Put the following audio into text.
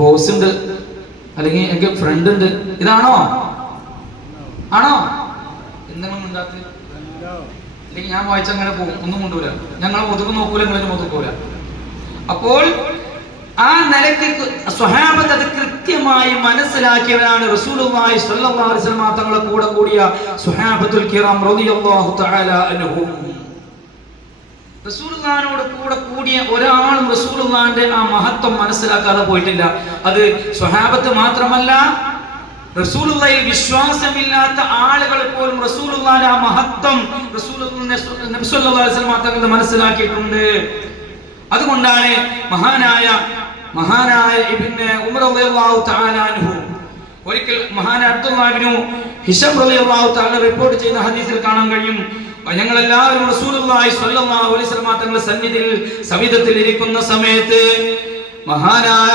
Boss ഉണ്ട്, അല്ലെങ്കിൽ എനിക്ക് ഫ്രണ്ട് ഉണ്ട്. ഇതാണോ? ആണോ? എന്തെങ്കിലും ഉണ്ടാക്കി അല്ലെങ്കിൽ ഞാൻ വായിച്ചങ്ങനെ പോകും, ഒന്നും കൊണ്ടുപോല. ഞങ്ങൾ മുതുക്ക് നോക്കൂല, നിങ്ങളെ മുതുക്കൂല. അപ്പോൾ ആ നിലയ്ക്ക് സ്വഹാബത്ത് അത് കൃത്യമായി മനസ്സിലാക്കിയവരാണ് റസൂലുള്ളാഹി സ്വല്ലല്ലാഹു അലൈഹി വസല്ലം തങ്ങളുടെ കൂടെ കൂടിയ സ്വഹാബത്തുൽ കിറാം റളിയല്ലാഹു തആല അൻഹും. റസൂലുള്ളാഹിനോട് കൂടെ കൂടിയ ഒരാളും റസൂലുള്ളാഹിന്റെ ആ മഹത്വം മനസ്സിലാക്കാതെ പോയിട്ടില്ല. അത് സ്വഹാബത്ത് മാത്രമല്ല, റസൂലുള്ളാഹിൽ വിശ്വാസമില്ലാത്ത ആളുകൾ പോലും റസൂലുള്ളാഹിന്റെ ആ മഹത്വം നബി സല്ലല്ലാഹു അലൈഹി വസല്ലം തങ്ങൾ മനസ്സിലാക്കിയിട്ടുണ്ട്. അതുകൊണ്ടാണ് മഹാനായ ഇബ്നു ഉമർ റളിയല്ലാഹു തആല അൻഹു ഒരിക്കൽ മഹാനായ അബ്ദുല്ലാഹ് ഇബ്നു ഹിശാം റളിയല്ലാഹു തആല റിപ്പോർട്ട് ചെയ്യുന്ന ഹദീസിൽ കാണാൻ കഴിയും, ഞങ്ങളെല്ലാവരും റസൂലുള്ളാഹി സ്വല്ലല്ലാഹു അലൈഹി വസല്ലം തങ്ങളുടെ സന്നിധിയിൽ സവിധത്തിൽ ഇരിക്കുന്ന സമയത്ത് മഹാനായ